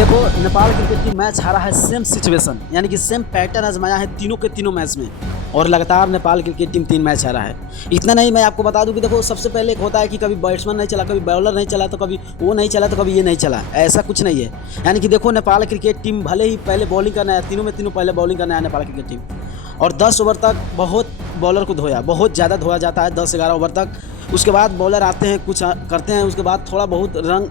देखो Nepal cricket team match हारा है सेम सिचुएशन, यानी कि सेम पैटर्न आजमाया है तीनों के तीनों मैच में, और लगातार नेपाल क्रिकेट टीम 3 मैच हारा है। इतना नहीं, मैं आपको बता दूं कि देखो सबसे पहले एक होता है कि कभी बैट्समैन नहीं चला, कभी बॉलर नहीं चला, तो कभी वो नहीं चला, तो कभी ये नहीं चला, ऐसा कुछ नहीं है। यानी कि देखो नेपाल क्रिकेट टीम भले ही पहले बॉलिंग करना है, तीनों में तीनों पहले बॉलिंग करना है नेपाल क्रिकेट टीम, और 10 ओवर तक बहुत बॉलर को धोया, बहुत ज़्यादा धोया जाता है 10-11 ओवर तक। उसके बाद बॉलर आते हैं, कुछ करते हैं, उसके बाद थोड़ा बहुत रन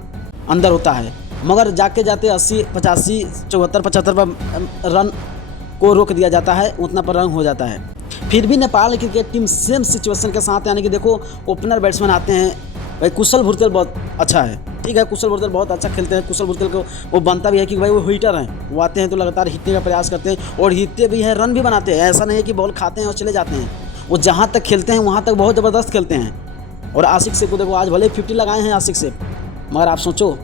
अंदर होता है, मगर जाके जाते 80, 85, 74, 75 पर रन को रोक दिया जाता है, उतना पर रन हो जाता है। फिर भी Nepal cricket team same situation के साथ, यानी कि देखो ओपनर बैट्समैन आते हैं, भाई कुशल भुरतेल बहुत अच्छा है, ठीक है, कुशल भुरतेल बहुत अच्छा खेलते हैं। कुशल भुरतेल को वो बनता भी है कि भाई वो हिटर हैं, वो आते हैं तो लगातार हिटने का प्रयास करते हैं और हिटते भी हैं, रन भी बनाते हैं। ऐसा नहीं है कि बॉल खाते हैं और चले जाते हैं, वो जहाँ तक खेलते हैं वहाँ तक बहुत ज़बरदस्त खेलते हैं। और आशिक शेख को देखो, आज भले 50 लगाए हैं आशिक शेख, मगर आप सोचो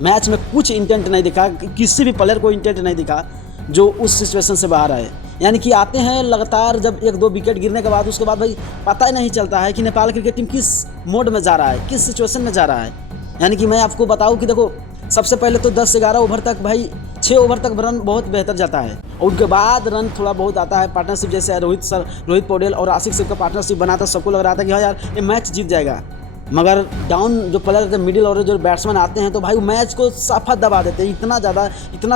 मैच में कुछ इंटेंट नहीं दिखा, किसी भी प्लेयर को इंटेंट नहीं दिखा जो उस सिचुएशन से बाहर आए। यानी कि आते हैं लगातार, जब 1-2 विकेट गिरने के बाद उसके बाद भाई पता ही नहीं चलता है कि नेपाल क्रिकेट टीम किस मोड में जा रहा है, किस सिचुएशन में जा रहा है। यानी कि मैं आपको बताऊं कि देखो सबसे पहले तो 10-11 ओवर तक, भाई 6 ओवर तक रन बहुत बेहतर जाता है, और उनके बाद रन थोड़ा बहुत आता है। पार्टनरशिप जैसे रोहित पौडेल और आशिक शेख का पार्टनरशिप बना था, सबको लग रहा था कि हाँ यार ये मैच जीत जाएगा, मगर डाउन जो प्लेयर थे, मिडिल और जो बैट्समैन आते हैं, तो भाई मैच को साफा दबा देते हैं, इतना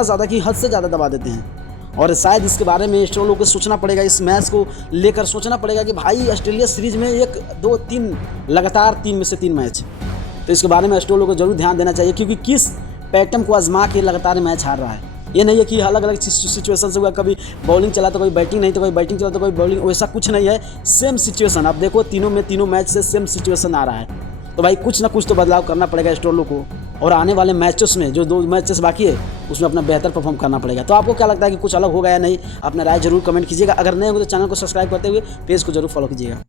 ज़्यादा कि हद से ज़्यादा दबा देते हैं। और शायद इसके बारे में ऑस्ट्रेलिया को सोचना पड़ेगा, इस मैच को लेकर सोचना पड़ेगा कि भाई ऑस्ट्रेलिया सीरीज़ में 1, 2, 3 लगातार 3 में से 3 मैच, तो इसके बारे में ऑस्ट्रेलिया को जरूर ध्यान देना चाहिए, क्योंकि किस पैटर्न को आजमा के लगातार मैच हार रहा है। ये नहीं है कि अलग अलग सिचुएशन से हुआ, कभी बॉलिंग चला तो कोई बैटिंग नहीं, तो कोई बैटिंग चला तो कोई बॉलिंग, वैसा कुछ नहीं है। सेम सिचुएशन आप देखो, तीनों में तीनों मैच से सेम सिचुएशन आ रहा है, तो भाई कुछ ना कुछ तो बदलाव करना पड़ेगा ऑस्ट्रेलिया को, और आने वाले मैचेस में जो 2 मैचेस बाकी है उसमें अपना बेहतर परफॉर्म करना पड़ेगा। तो आपको क्या लगता है कि कुछ अलग होगा या नहीं? अपना राय जरूर कमेंट कीजिएगा। अगर नए हो तो चैनल को सब्सक्राइब करते हुए पेज को जरूर फॉलो कीजिएगा।